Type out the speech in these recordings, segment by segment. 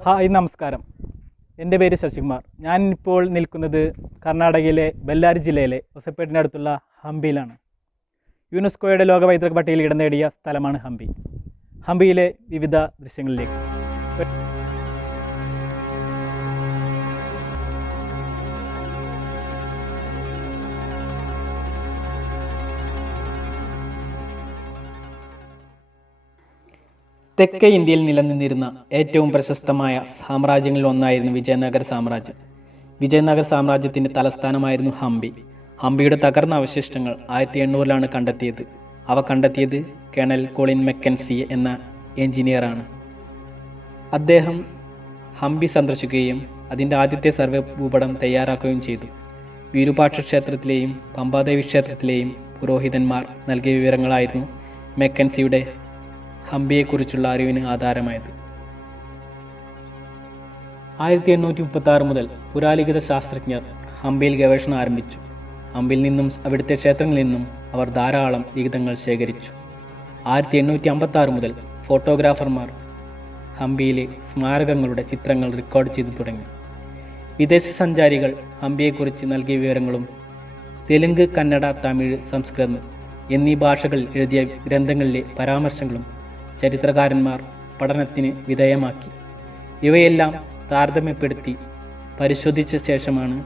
Hi നമസ്കാരം. എൻ്റെ പേര് ശശികുമാർ. ഞാൻ ഇപ്പോൾ നിൽക്കുന്നത് കർണാടകയിലെ ബെല്ലാരി ജില്ലയിലെ ഹൊസപേട്ടിനടുത്തുള്ള ഹംപിയിലാണ്. യുനെസ്കോയുടെ ലോക പൈതൃക പട്ടികയിൽ ഇടം നേടിയ സ്ഥലമാണ് ഹംപി. ഹംപിയിലെ വിവിധ ദൃശ്യങ്ങളിലേക്ക്. തെക്കേ ഇന്ത്യയിൽ നിലനിന്നിരുന്ന ഏറ്റവും പ്രശസ്തമായ സാമ്രാജ്യങ്ങളിൽ ഒന്നായിരുന്നു വിജയനഗര സാമ്രാജ്യം. വിജയനഗര സാമ്രാജ്യത്തിൻ്റെ തലസ്ഥാനമായിരുന്നു ഹംപി. ഹംപിയുടെ തകർന്ന അവശിഷ്ടങ്ങൾ 1800 കണ്ടെത്തിയത്. അവ കണ്ടെത്തിയത് കേണൽ കോളിൻ മെക്കൻസി എന്ന എഞ്ചിനീയറാണ്. അദ്ദേഹം ഹംപി സന്ദർശിക്കുകയും അതിൻ്റെ ആദ്യത്തെ സർവേ ഭൂപടം തയ്യാറാക്കുകയും ചെയ്തു. വിരൂപാക്ഷ ക്ഷേത്രത്തിലെയും പമ്പാദേവി ക്ഷേത്രത്തിലെയും പുരോഹിതന്മാർ നൽകിയ വിവരങ്ങളായിരുന്നു മെക്കൻസിയുടെ ഹംപിയെക്കുറിച്ചുള്ള അറിവിന് ആധാരമായത്. 1836 മുതൽ പുരാലിഖിത ശാസ്ത്രജ്ഞർ ഹംപിയിൽ ഗവേഷണം ആരംഭിച്ചു. ഹംപിയിൽ നിന്നും അവിടുത്തെ ക്ഷേത്രങ്ങളിൽ നിന്നും അവർ ധാരാളം ലിഖിതങ്ങൾ ശേഖരിച്ചു. 1856 മുതൽ ഫോട്ടോഗ്രാഫർമാർ ഹംപിയിലെ സ്മാരകങ്ങളുടെ ചിത്രങ്ങൾ റെക്കോർഡ് ചെയ്തു തുടങ്ങി. വിദേശ സഞ്ചാരികൾ ഹംപിയെക്കുറിച്ച് നൽകിയ വിവരങ്ങളും തെലുങ്ക്, കന്നഡ, തമിഴ്, സംസ്കൃതം എന്നീ ഭാഷകളിൽ എഴുതിയ ഗ്രന്ഥങ്ങളിലെ പരാമർശങ്ങളും ചരിത്രകാരന്മാർ പഠനത്തിന് വിധേയമാക്കി. ഇവയെല്ലാം താരതമ്യപ്പെടുത്തി പരിശോധിച്ച ശേഷമാണ്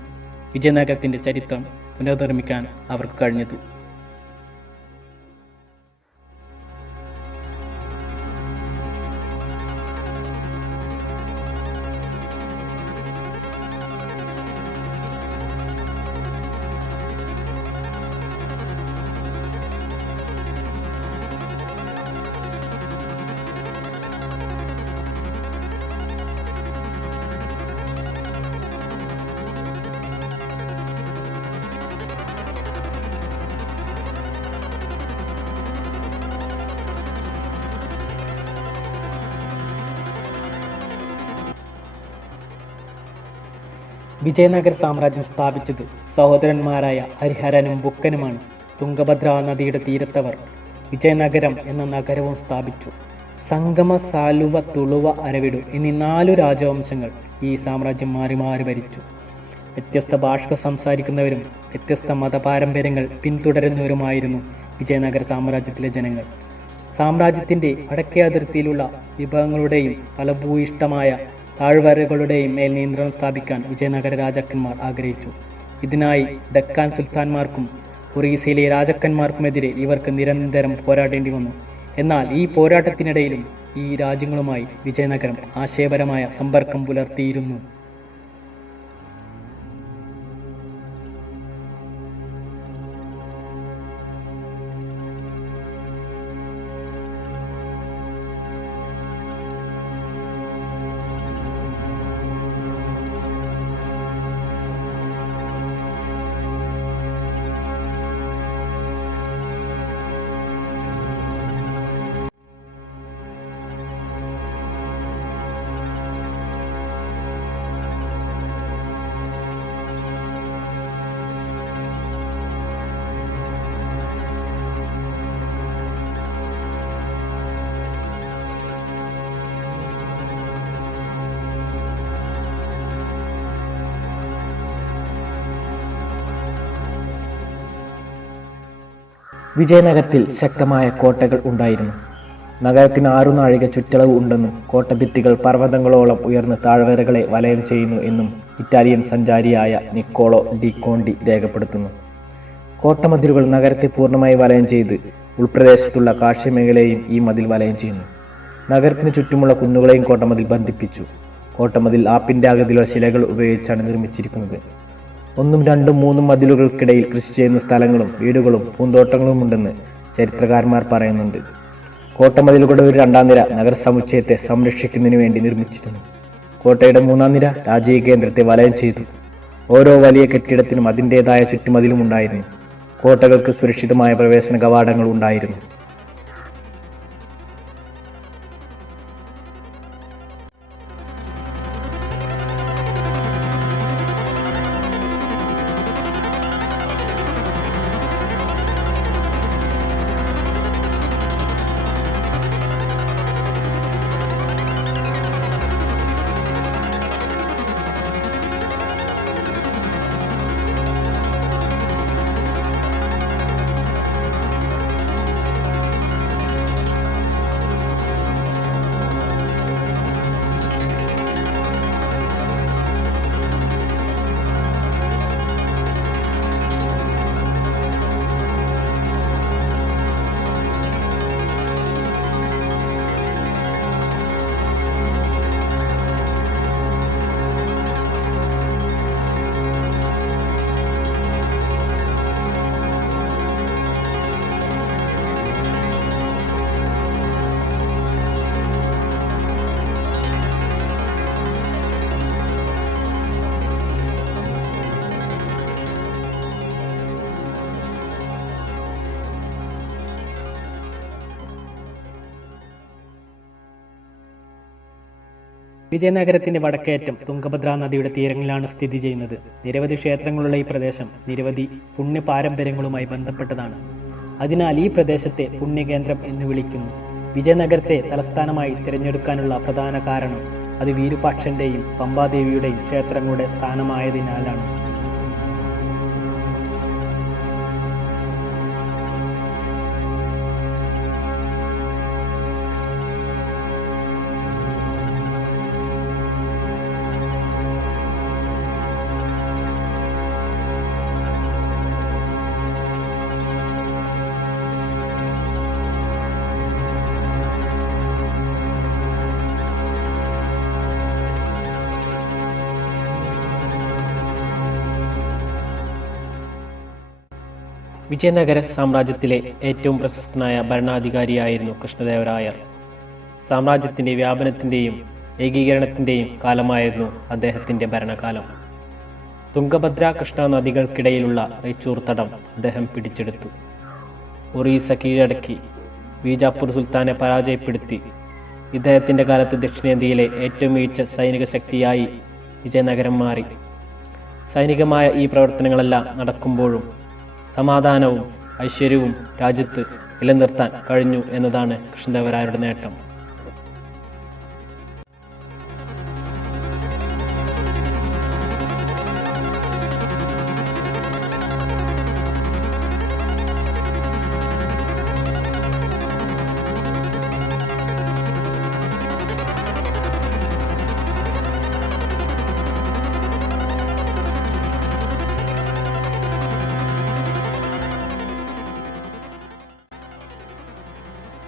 വിജയനഗരത്തിൻ്റെ ചരിത്രം പുനർനിർമ്മിക്കാൻ അവർക്ക് കഴിഞ്ഞത്. വിജയനഗര സാമ്രാജ്യം സ്ഥാപിച്ചത് സഹോദരന്മാരായ ഹരിഹരനും ബുക്കനുമാണ്. തുംഗഭദ്ര നദിയുടെ തീരത്തവർ വിജയനഗരം എന്ന നഗരവും സ്ഥാപിച്ചു. സംഗമ, സാലുവ, തുളുവ, അരവിടു എന്നീ 4 രാജവംശങ്ങൾ ഈ സാമ്രാജ്യം മാറി മാറി ഭരിച്ചു. വ്യത്യസ്ത ഭാഷകൾ സംസാരിക്കുന്നവരും വ്യത്യസ്ത മതപാരമ്പര്യങ്ങൾ പിന്തുടരുന്നവരുമായിരുന്നു വിജയനഗര സാമ്രാജ്യത്തിലെ ജനങ്ങൾ. സാമ്രാജ്യത്തിൻ്റെ വടക്കേ അതിർത്തിയിലുള്ള വിഭവങ്ങളുടെയും ഫലഭൂയിഷ്ടമായ താഴ്വരകളുടെയും മേൽ നിയന്ത്രണം സ്ഥാപിക്കാൻ വിജയനഗര രാജാക്കന്മാർ ആഗ്രഹിച്ചു. ഇതിനായി ഡക്കാൻ സുൽത്താൻമാർക്കും ഒറീസയിലെ രാജാക്കന്മാർക്കുമെതിരെ ഇവർക്ക് നിരന്തരം പോരാടേണ്ടി വന്നു. എന്നാൽ ഈ പോരാട്ടത്തിനിടയിലും ഈ രാജ്യങ്ങളുമായി വിജയനഗരം ആശയപരമായ സമ്പർക്കം പുലർത്തിയിരുന്നു. വിജയനഗരത്തിൽ ശക്തമായ കോട്ടകൾ ഉണ്ടായിരുന്നു. നഗരത്തിന് 6 നാഴിക ചുറ്റളവ് ഉണ്ടെന്നും കോട്ടഭിത്തികൾ പർവ്വതങ്ങളോളം ഉയർന്ന് താഴ്വരകളെ വലയം ചെയ്യുന്നു എന്നും ഇറ്റാലിയൻ സഞ്ചാരിയായ നിക്കോളോ ഡി കോണ്ടി രേഖപ്പെടുത്തുന്നു. കോട്ടമതിലുകൾ നഗരത്തെ പൂർണ്ണമായി വലയം ചെയ്ത് ഉൾപ്രദേശത്തുള്ള കാർഷിക മേഖലയെയും ഈ മതിൽ വലയം ചെയ്യുന്നു. നഗരത്തിന് ചുറ്റുമുള്ള കുന്നുകളെയും കോട്ടമതിൽ ബന്ധിപ്പിച്ചു. കോട്ടമതിൽ ആപ്പിൻ്റെ ആകൃതിയിലുള്ള ശിലകൾ ഉപയോഗിച്ചാണ് നിർമ്മിച്ചിരിക്കുന്നത്. 1, 2, 3 മതിലുകൾക്കിടയിൽ കൃഷി ചെയ്യുന്ന സ്ഥലങ്ങളും വീടുകളും പൂന്തോട്ടങ്ങളും ഉണ്ടെന്ന് ചരിത്രകാരന്മാർ പറയുന്നുണ്ട്. കോട്ടമതിലുകളുടെ ഒരു 2ാം നിര നഗര സമുച്ചയത്തെ സംരക്ഷിക്കുന്നതിന് വേണ്ടി നിർമ്മിച്ചിരുന്നു. കോട്ടയുടെ 3ാം നിര രാജകീയ കേന്ദ്രത്തെ വലയം ചെയ്തു. ഓരോ വലിയ കെട്ടിടത്തിനും അതിൻ്റേതായ ചുറ്റുമതിലും ഉണ്ടായിരുന്നു. കോട്ടകൾക്ക് സുരക്ഷിതമായ പ്രവേശന കവാടങ്ങൾ ഉണ്ടായിരുന്നു. വിജയനഗരത്തിന്റെ വടക്കേറ്റം തുംഗഭദ്ര നദിയുടെ തീരങ്ങളിലാണ് സ്ഥിതി ചെയ്യുന്നത്. നിരവധി ക്ഷേത്രങ്ങളുള്ള ഈ പ്രദേശം നിരവധി പുണ്യ പാരമ്പര്യങ്ങളുമായി ബന്ധപ്പെട്ടതാണ്. അതിനാൽ ഈ പ്രദേശത്തെ പുണ്യകേന്ദ്രം എന്ന് വിളിക്കുന്നു. വിജയനഗരത്തെ തലസ്ഥാനമായി തിരഞ്ഞെടുക്കാനുള്ള പ്രധാന കാരണം അത് വിരൂപാക്ഷന്റെയും പമ്പാദേവിയുടെയും ക്ഷേത്രങ്ങളുടെ സ്ഥാനമായതിനാലാണ്. വിജയനഗര സാമ്രാജ്യത്തിലെ ഏറ്റവും പ്രശസ്തനായ ഭരണാധികാരിയായിരുന്നു കൃഷ്ണദേവരായർ. സാമ്രാജ്യത്തിൻ്റെ വ്യാപനത്തിൻ്റെയും ഏകീകരണത്തിൻ്റെയും കാലമായിരുന്നു അദ്ദേഹത്തിൻ്റെ ഭരണകാലം. തുംഗഭദ്ര കൃഷ്ണ നദികൾക്കിടയിലുള്ള റൈച്ചൂർ തടം അദ്ദേഹം പിടിച്ചെടുത്തു. ഒറീസ കീഴടക്കി ബീജാപ്പൂർ സുൽത്താനെ പരാജയപ്പെടുത്തി. ഇദ്ദേഹത്തിൻ്റെ കാലത്ത് ദക്ഷിണേന്ത്യയിലെ ഏറ്റവും മികച്ച സൈനിക ശക്തിയായി വിജയനഗരം മാറി. സൈനികമായ ഈ പ്രവർത്തനങ്ങളെല്ലാം നടക്കുമ്പോഴും സമാധാനവും ഐശ്വര്യവും രാജ്യത്ത് നിലനിർത്താൻ കഴിഞ്ഞു എന്നതാണ് കൃഷ്ണദേവരായരുടെ നേട്ടം.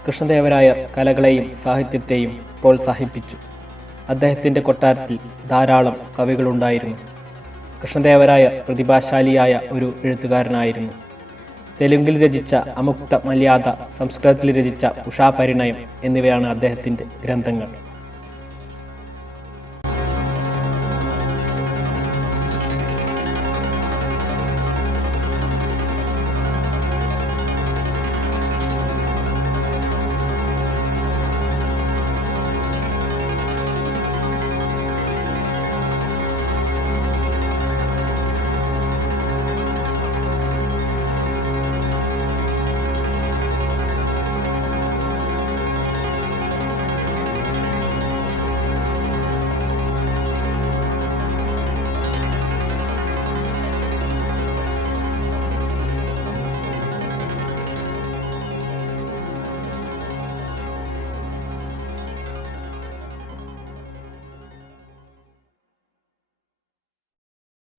കൃഷ്ണദേവരായർ കലകളെയും സാഹിത്യത്തെയും പ്രോത്സാഹിപ്പിച്ചു. അദ്ദേഹത്തിൻ്റെ കൊട്ടാരത്തിൽ ധാരാളം കവികളുണ്ടായിരുന്നു. കൃഷ്ണദേവരായർ പ്രതിഭാശാലിയായ ഒരു എഴുത്തുകാരനായിരുന്നു. തെലുങ്കിൽ രചിച്ച അമുക്ത മല്യാദ, സംസ്കൃതത്തിൽ രചിച്ച ഉഷാപരിണയം എന്നിവയാണ് അദ്ദേഹത്തിൻ്റെ ഗ്രന്ഥങ്ങൾ.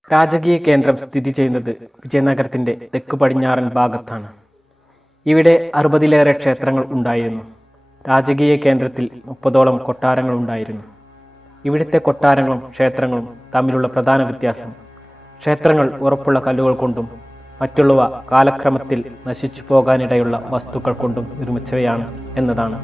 രാജകീയ കേന്ദ്രം സ്ഥിതി ചെയ്യുന്നത് വിജയനഗരത്തിൻ്റെ തെക്ക് പടിഞ്ഞാറൻ ഭാഗത്താണ്. ഇവിടെ 60-ലേറെ ക്ഷേത്രങ്ങൾ ഉണ്ടായിരുന്നു. രാജകീയ കേന്ദ്രത്തിൽ 30ഓളം കൊട്ടാരങ്ങൾ ഉണ്ടായിരുന്നു. ഇവിടുത്തെ കൊട്ടാരങ്ങളും ക്ഷേത്രങ്ങളും തമ്മിലുള്ള പ്രധാന വ്യത്യാസം ക്ഷേത്രങ്ങൾ ഉറപ്പുള്ള കല്ലുകൾ കൊണ്ടും മറ്റുള്ളവ കാലക്രമത്തിൽ നശിച്ചു പോകാനിടയുള്ള വസ്തുക്കൾ കൊണ്ടും നിർമ്മിച്ചവയാണ് എന്നതാണ്.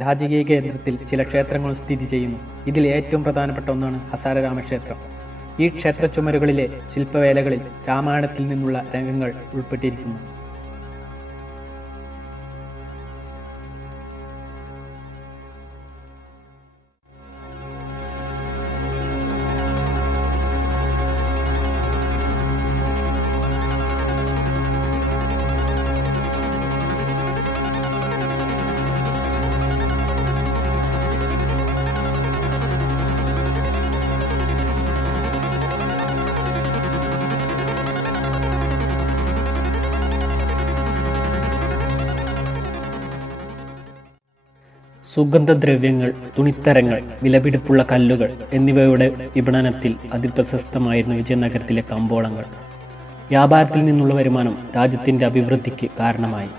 രാജകീയ കേന്ദ്രത്തിൽ ചില ക്ഷേത്രങ്ങളും സ്ഥിതി ചെയ്യുന്നു. ഇതിൽ ഏറ്റവും പ്രധാനപ്പെട്ട ഒന്നാണ് ഹസാരരാമക്ഷേത്രം. ഈ ക്ഷേത്ര ചുമരുകളിലെ ശില്പവേലകളിൽ രാമായണത്തിൽ നിന്നുള്ള രംഗങ്ങൾ ഉൾപ്പെട്ടിരിക്കുന്നു. സുഗന്ധദ്രവ്യങ്ങൾ, തുണിത്തരങ്ങൾ, വിലപിടിപ്പുള്ള കല്ലുകൾ എന്നിവയുടെ വിപണനത്തിൽ അതിപ്രശസ്തമായിരുന്നു വിജയനഗരത്തിലെ കമ്പോളങ്ങൾ. വ്യാപാരത്തിൽ നിന്നുള്ള വരുമാനം രാജ്യത്തിൻ്റെ അഭിവൃദ്ധിക്ക് കാരണമായി.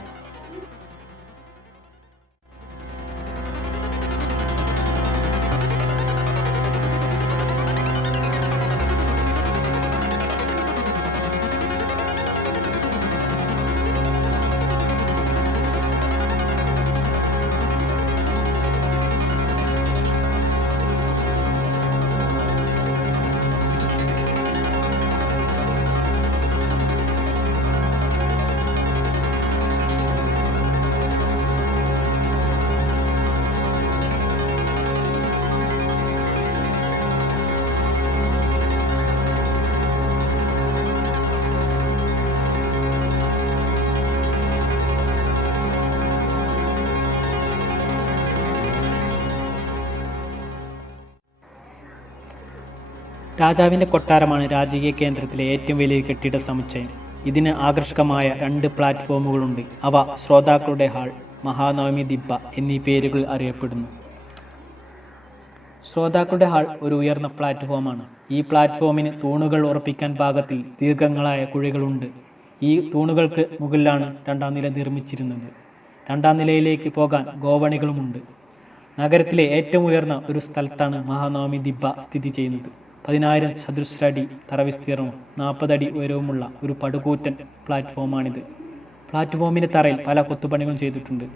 രാജാവിൻ്റെ കൊട്ടാരമാണ് രാജകീയ കേന്ദ്രത്തിലെ ഏറ്റവും വലിയ കെട്ടിട സമുച്ചയം. ഇതിന് ആകർഷകമായ 2 പ്ലാറ്റ്ഫോമുകളുണ്ട്. അവ ശ്രോതാക്കളുടെ ഹാൾ, മഹാനവമി ദിബ്ബ എന്നീ പേരുകളിൽ അറിയപ്പെടുന്നു. ശ്രോതാക്കളുടെ ഹാൾ ഒരു ഉയർന്ന പ്ലാറ്റ്ഫോമാണ്. ഈ പ്ലാറ്റ്ഫോമിന് തൂണുകൾ ഉറപ്പിക്കാൻ പാകത്തിൽ ദീർഘങ്ങളായ കുഴികളുണ്ട്. ഈ തൂണുകൾക്ക് മുകളിലാണ് 2ാം നില നിർമ്മിച്ചിരുന്നത്. 2ാം നിലയിലേക്ക് പോകാൻ ഗോവണികളുമുണ്ട്. നഗരത്തിലെ ഏറ്റവും ഉയർന്ന ഒരു സ്ഥലത്താണ് മഹാനവമി ദിബ്ബ സ്ഥിതി ചെയ്യുന്നത്. 10,000 ചതുരശ്ര അടി തറവിസ്തീർണവും 40 അടി ഉയരവുമുള്ള ഒരു പടുകൂറ്റൻ പ്ലാറ്റ്ഫോമാണിത്. പ്ലാറ്റ്ഫോമിൻ്റെ തറയിൽ പല കൊത്തുപണികളും ചെയ്തിട്ടുണ്ട്.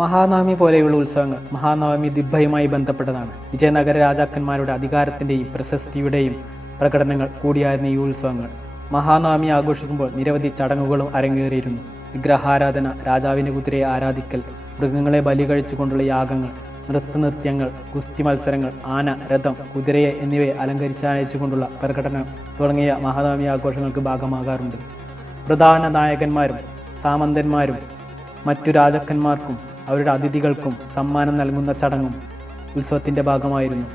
മഹാനവമി പോലെയുള്ള ഉത്സവങ്ങൾ മഹാനവമി ദിബ്ബയുമായി ബന്ധപ്പെട്ടതാണ്. വിജയനഗര രാജാക്കന്മാരുടെ അധികാരത്തിൻ്റെയും പ്രശസ്തിയുടെയും പ്രകടനങ്ങൾ കൂടിയായിരുന്നു ഈ ഉത്സവങ്ങൾ. മഹാനവമി ആഘോഷിക്കുമ്പോൾ നിരവധി ചടങ്ങുകളും അരങ്ങേറിയിരുന്നു. വിഗ്രഹാരാധന, രാജാവിൻ്റെ കുതിരയെ ആരാധിക്കൽ, മൃഗങ്ങളെ ബലി കഴിച്ചുകൊണ്ടുള്ള യാഗങ്ങൾ, നൃത്തനൃത്യങ്ങൾ, ഗുസ്തി മത്സരങ്ങൾ, ആന, രഥം, കുതിരയെ എന്നിവയെ അലങ്കരിച്ചയച്ചുകൊണ്ടുള്ള പ്രകടനം തുടങ്ങിയ മഹാനവമി ആഘോഷങ്ങൾക്ക് ഭാഗമാകാറുണ്ട്. പ്രധാന നായകന്മാരും സാമന്തന്മാരും മറ്റു രാജാക്കന്മാർക്കും അവരുടെ അതിഥികൾക്കും സമ്മാനം നൽകുന്ന ചടങ്ങും ഉത്സവത്തിൻ്റെ ഭാഗമായിരുന്നു.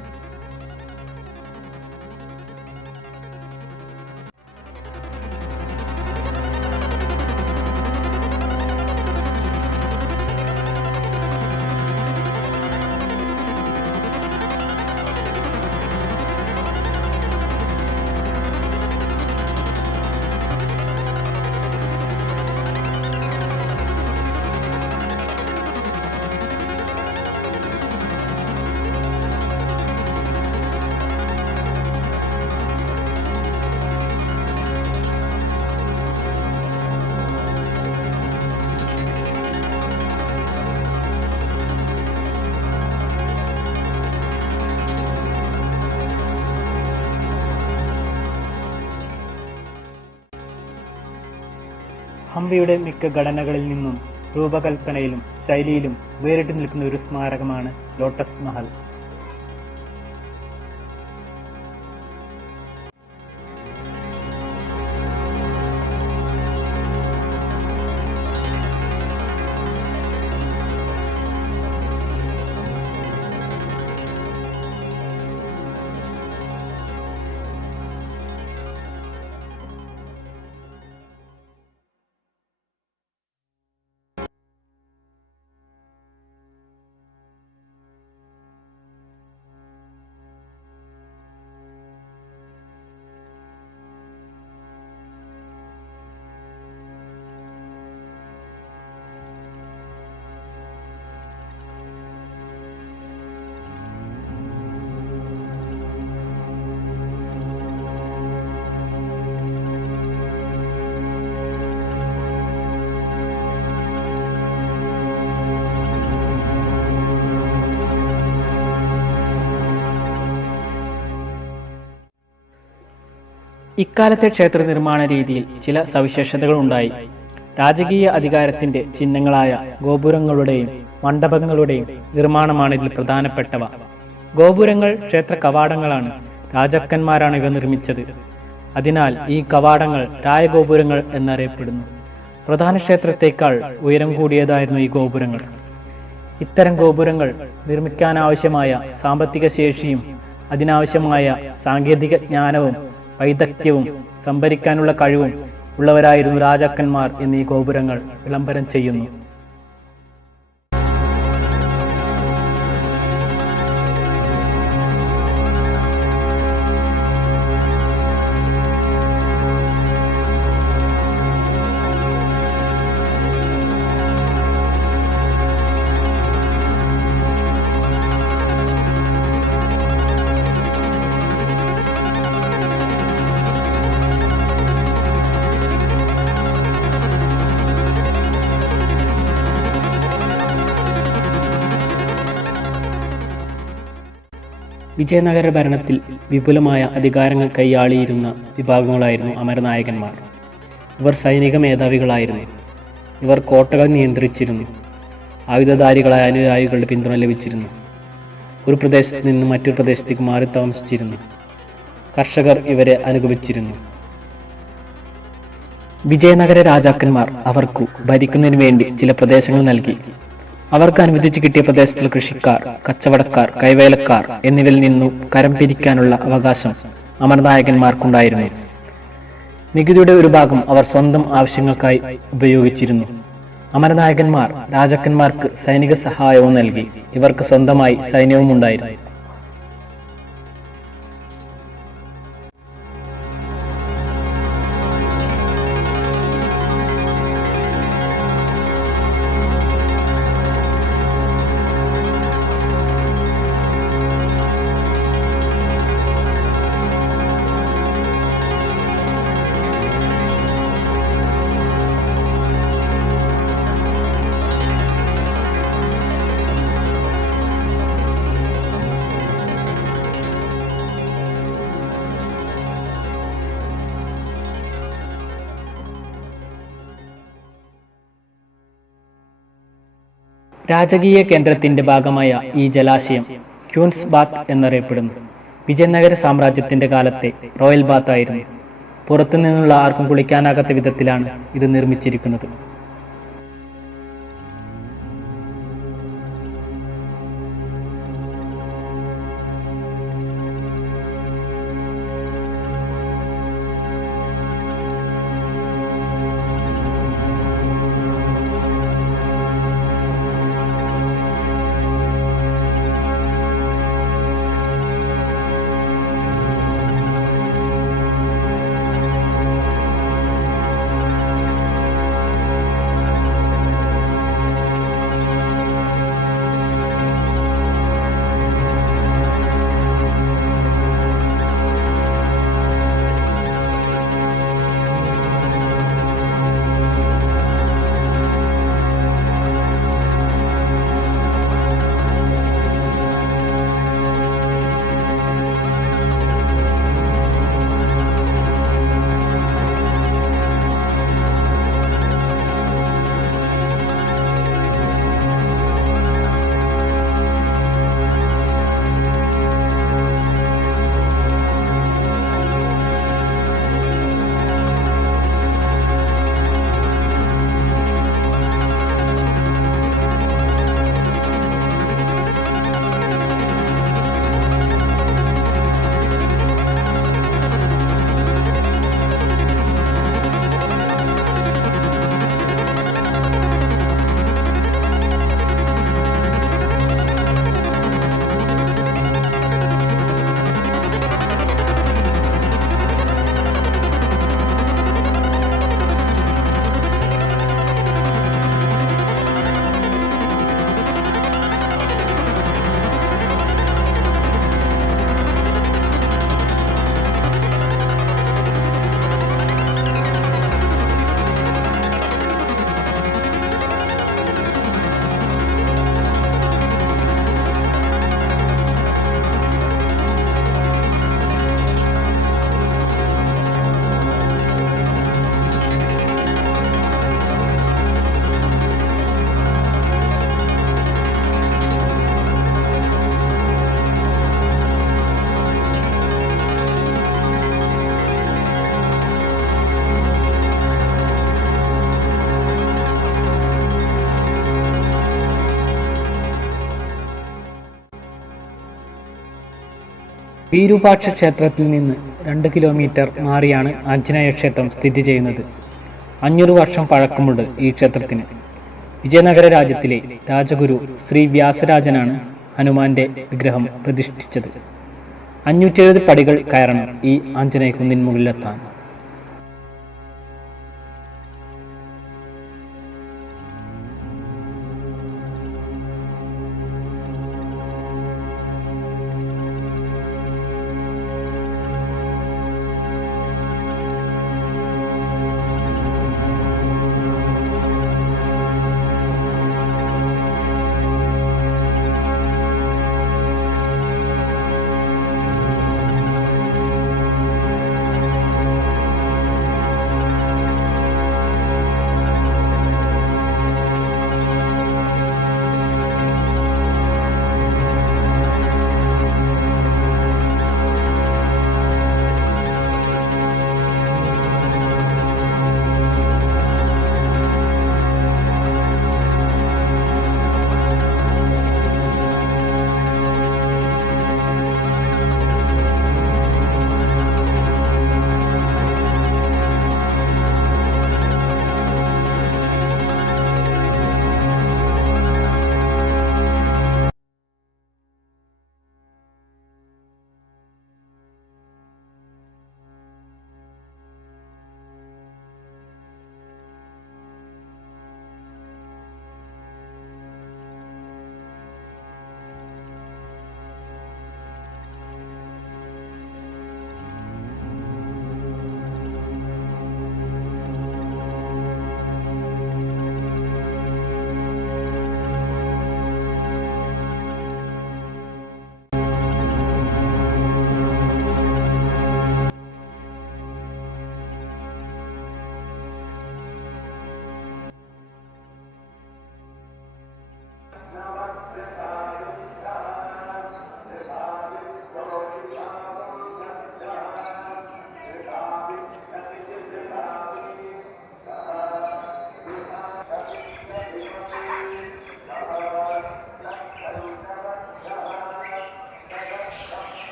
ഹംപിയുടെ മിക്ക ഘടനകളിൽ നിന്നും രൂപകൽപ്പനയിലും ശൈലിയിലും വേറിട്ട് നിൽക്കുന്ന ഒരു സ്മാരകമാണ് ലോട്ടസ് മഹൽ. ഇക്കാലത്തെ ക്ഷേത്ര നിർമ്മാണ രീതിയിൽ ചില സവിശേഷതകളുണ്ടായി. രാജകീയ അധികാരത്തിന്റെ ചിഹ്നങ്ങളായ ഗോപുരങ്ങളുടെയും മണ്ഡപങ്ങളുടെയും നിർമ്മാണമാണ് ഇതിൽ പ്രധാനപ്പെട്ടവ. ഗോപുരങ്ങൾ ക്ഷേത്ര കവാടങ്ങളാണ്. രാജാക്കന്മാരാണ് ഇവ നിർമ്മിച്ചത്. അതിനാൽ ഈ കവാടങ്ങൾ രാജഗോപുരങ്ങൾ എന്നറിയപ്പെടുന്നു. പ്രധാന ക്ഷേത്രത്തേക്കാൾ ഉയരം കൂടിയതായിരുന്നു ഈ ഗോപുരങ്ങൾ. ഇത്തരം ഗോപുരങ്ങൾ നിർമ്മിക്കാനാവശ്യമായ സാമ്പത്തിക ശേഷിയും അതിനാവശ്യമായ സാങ്കേതിക ജ്ഞാനവും വൈദഗ്ധ്യവും സംഭരിക്കാനുള്ള കഴിവും ഉള്ളവരായിരുന്നു രാജാക്കന്മാർ എന്നീ ഗോപുരങ്ങൾ വിളംബരം ചെയ്യുന്നു. വിജയനഗര ഭരണത്തിൽ വിപുലമായ അധികാരങ്ങൾ കൈയാളിയിരുന്ന വിഭാഗങ്ങളായിരുന്നു അമരനായകന്മാർ. ഇവർ സൈനിക മേധാവികളായിരുന്നു. ഇവർ കോട്ടകൾ നിയന്ത്രിച്ചിരുന്നു. ആയുധധാരികളായ അനുയായികളുടെ പിന്തുണ ലഭിച്ചിരുന്നു. ഒരു പ്രദേശത്ത് നിന്ന് മറ്റൊരു പ്രദേശത്തേക്ക് മാറി താമസിച്ചിരുന്നു. കർഷകർ ഇവരെ അനുഗമിച്ചിരുന്നു. വിജയനഗര രാജാക്കന്മാർ അവർക്കു ഭരിക്കുന്നതിന് വേണ്ടി ചില പ്രദേശങ്ങൾ നൽകി. അവർക്ക് അനുവദിച്ചു കിട്ടിയ പ്രദേശത്തുള്ള കൃഷിക്കാർ, കച്ചവടക്കാർ, കൈവേലക്കാർ എന്നിവരിൽ നിന്നും കരം പിരിക്കാനുള്ള അവകാശം അമരനായകന്മാർക്കുണ്ടായിരുന്നു. നികുതിയുടെ ഒരു ഭാഗം അവർ സ്വന്തം ആവശ്യങ്ങൾക്കായി ഉപയോഗിച്ചിരുന്നു. അമരനായകന്മാർ രാജാക്കന്മാർക്ക് സൈനിക സഹായവും നൽകി. ഇവർക്ക് സ്വന്തമായി സൈന്യവും ഉണ്ടായിരുന്നു. രാജകീയ കേന്ദ്രത്തിന്റെ ഭാഗമായ ഈ ജലാശയം ക്യൂൻസ് ബാത്ത് എന്നറിയപ്പെടുന്നു. വിജയനഗര സാമ്രാജ്യത്തിന്റെ കാലത്തെ റോയൽ ബാത്ത് ആയിരുന്നു. പുറത്തു നിന്നുള്ള ആർക്കും കുളിക്കാനാകാത്ത വിധത്തിലാണ് ഇത് നിർമ്മിച്ചിരിക്കുന്നത്. വിരൂപാക്ഷ ക്ഷേത്രത്തിൽ നിന്ന് 2 കിലോമീറ്റർ മാറിയാണ് ആഞ്ജനേയ ക്ഷേത്രം സ്ഥിതി ചെയ്യുന്നത്. 500 വർഷം പഴക്കമുണ്ട് ഈ ക്ഷേത്രത്തിന്. വിജയനഗര രാജ്യത്തിലെ രാജഗുരു ശ്രീ വ്യാസരാജനാണ് ഹനുമാന്റെ വിഗ്രഹം പ്രതിഷ്ഠിച്ചത്. 570 പടികൾ കയറണം ഈ ആഞ്ജനേയ കുന്നിൻ മുകളിലെത്താൻ.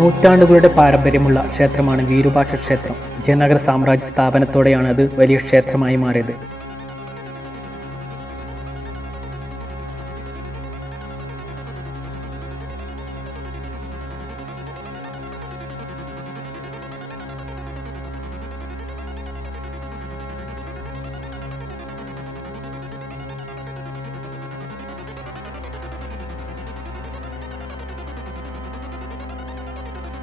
നൂറ്റാണ്ടുകളുടെ പാരമ്പര്യമുള്ള ക്ഷേത്രമാണ് വിരൂപാക്ഷ ക്ഷേത്രം. വിജയനഗര സാമ്രാജ്യ സ്ഥാപനത്തോടെയാണ് അത് വലിയ ക്ഷേത്രമായി മാറിയത്.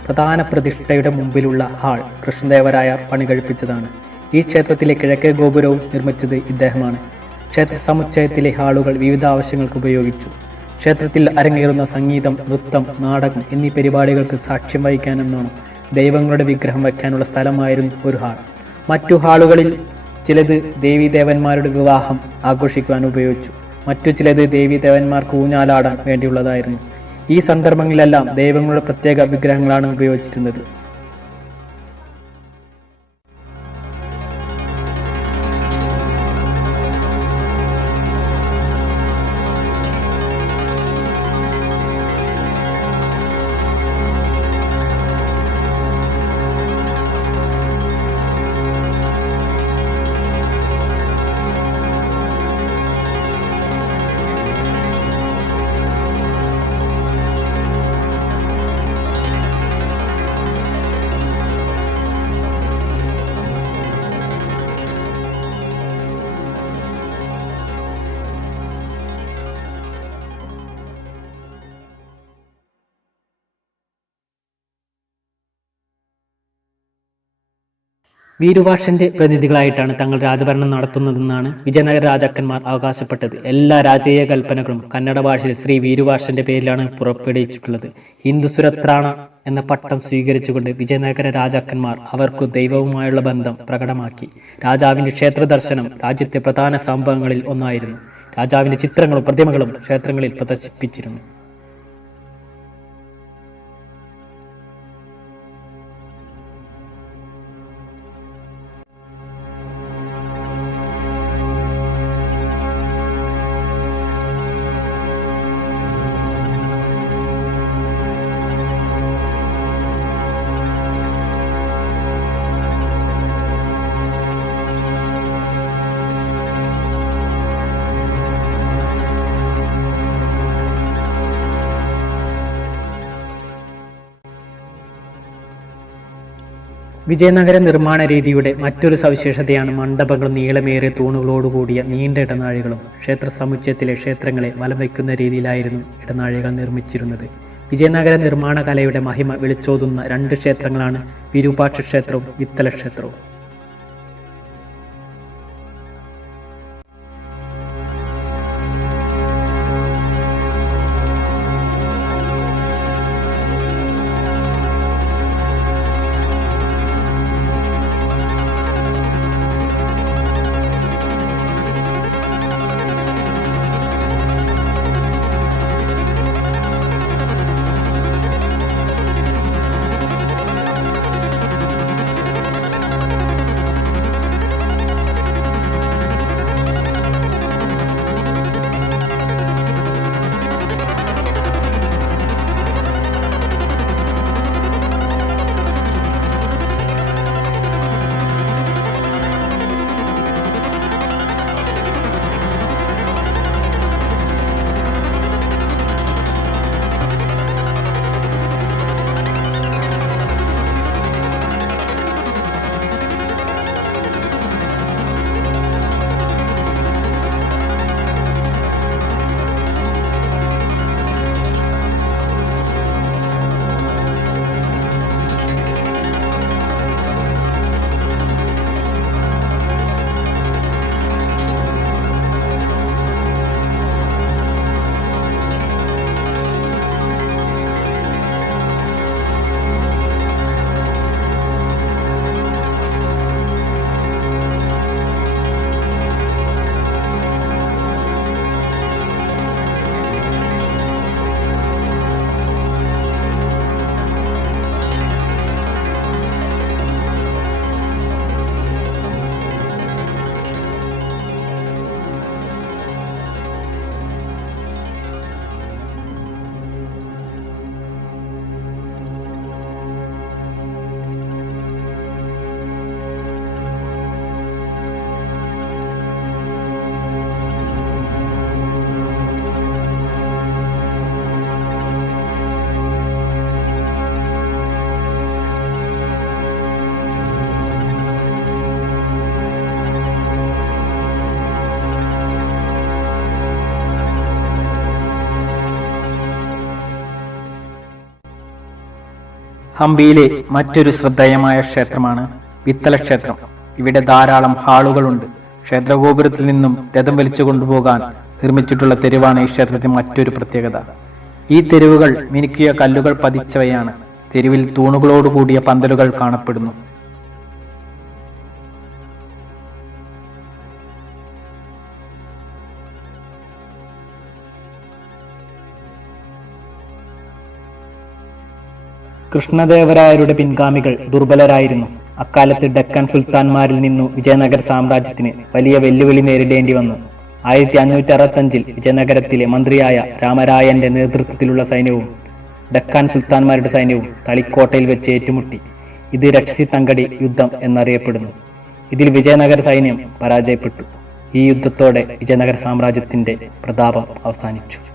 പ്രധാന പ്രതിഷ്ഠയുടെ മുമ്പിലുള്ള ഹാൾ കൃഷ്ണദേവരായ പണി കഴിപ്പിച്ചതാണ്. ഈ ക്ഷേത്രത്തിലെ കിഴക്കേ ഗോപുരവും നിർമ്മിച്ചത് ഇദ്ദേഹമാണ്. ക്ഷേത്ര സമുച്ചയത്തിലെ ഹാളുകൾ വിവിധ ആവശ്യങ്ങൾക്ക് ഉപയോഗിച്ചു. ക്ഷേത്രത്തിൽ അരങ്ങേറുന്ന സംഗീതം, നൃത്തം, നാടകം എന്നീ പരിപാടികൾക്ക് സാക്ഷ്യം വഹിക്കാനെന്നോണം ദൈവങ്ങളുടെ വിഗ്രഹം വയ്ക്കാനുള്ള സ്ഥലമായിരുന്നു ഒരു ഹാൾ. മറ്റു ഹാളുകളിൽ ചിലത് ദേവീദേവന്മാരുടെ വിവാഹം ആഘോഷിക്കുവാൻ ഉപയോഗിച്ചു. മറ്റു ചിലത് ദേവീദേവന്മാർക്ക് ഊഞ്ഞാലാടാൻ വേണ്ടിയുള്ളതായിരുന്നു. ഈ സന്ദർഭങ്ങളിലെല്ലാം ദൈവങ്ങളുടെ പ്രത്യേക വിഗ്രഹങ്ങളാണ് ഉപയോഗിച്ചിരുന്നത്. വീരൂപാക്ഷന്റെ പ്രതിനിധികളായിട്ടാണ് തങ്ങൾ രാജഭരണം നടത്തുന്നതെന്നാണ് വിജയനഗര രാജാക്കന്മാർ അവകാശപ്പെട്ടത്. എല്ലാ രാജകീയ കൽപ്പനകളും കന്നഡ ഭാഷയിൽ ശ്രീ വീരൂപാക്ഷന്റെ പേരിലാണ് പുറപ്പെടുവിച്ചിട്ടുള്ളത്. ഹിന്ദുസുരത്രാണ എന്ന പട്ടം സ്വീകരിച്ചുകൊണ്ട് വിജയനഗര രാജാക്കന്മാർ അവർക്കു ദൈവവുമായുള്ള ബന്ധം പ്രകടമാക്കി. രാജാവിന്റെ ക്ഷേത്ര ദർശനം രാജ്യത്തെ പ്രധാന സംഭവങ്ങളിൽ ഒന്നായിരുന്നു. രാജാവിന്റെ ചിത്രങ്ങളും പ്രതിമകളും ക്ഷേത്രങ്ങളിൽ പ്രദർശിപ്പിച്ചിരുന്നു. വിജയനഗര നിർമ്മാണ രീതിയുടെ മറ്റൊരു സവിശേഷതയാണ് മണ്ഡപങ്ങളും നീളമേറിയ തൂണുകളോടുകൂടിയ നീണ്ട ഇടനാഴികളും. ക്ഷേത്ര സമുച്ചയത്തിലെ ക്ഷേത്രങ്ങളെ വലം വയ്ക്കുന്ന രീതിയിലായിരുന്നു ഇടനാഴികൾ നിർമ്മിച്ചിരുന്നത്. വിജയനഗര നിർമ്മാണ കലയുടെ മഹിമ വിളിച്ചോതുന്ന രണ്ട് ക്ഷേത്രങ്ങളാണ് വിരൂപാക്ഷ ക്ഷേത്രവും വിത്തല ക്ഷേത്രവും. ഹംപിയിലെ മറ്റൊരു ശ്രദ്ധേയമായ ക്ഷേത്രമാണ് വിത്തല ക്ഷേത്രം. ഇവിടെ ധാരാളം ഹാളുകളുണ്ട്. ക്ഷേത്രഗോപുരത്തിൽ നിന്നും രഥം വലിച്ചു കൊണ്ടുപോകാൻ നിർമ്മിച്ചിട്ടുള്ള തെരുവാണ് ഈ ക്ഷേത്രത്തിന്റെ മറ്റൊരു പ്രത്യേകത. ഈ തെരുവുകൾ മിനുക്കിയ കല്ലുകൾ പതിച്ചവയാണ്. തെരുവിൽ തൂണുകളോടുകൂടിയ പന്തലുകൾ കാണപ്പെടുന്നു. കൃഷ്ണദേവരായരുടെ പിൻഗാമികൾ ദുർബലരായിരുന്നു. അക്കാലത്ത് ഡെക്കൻ സുൽത്താൻമാരിൽ നിന്നു വിജയനഗര സാമ്രാജ്യത്തിന് വലിയ വെല്ലുവിളി നേരിടേണ്ടി വന്നു. 1565 വിജയനഗരത്തിലെ മന്ത്രിയായ രാമരായന്റെ നേതൃത്വത്തിലുള്ള സൈന്യവും ഡെക്കാൻ സുൽത്താൻമാരുടെ സൈന്യവും തളിക്കോട്ടയിൽ വെച്ച് ഏറ്റുമുട്ടി. ഇത് രക്ഷസി തങ്കടി യുദ്ധം എന്നറിയപ്പെടുന്നു. ഇതിൽ വിജയനഗര സൈന്യം പരാജയപ്പെട്ടു. ഈ യുദ്ധത്തോടെ വിജയനഗര സാമ്രാജ്യത്തിന്റെ പ്രതാപം അവസാനിച്ചു.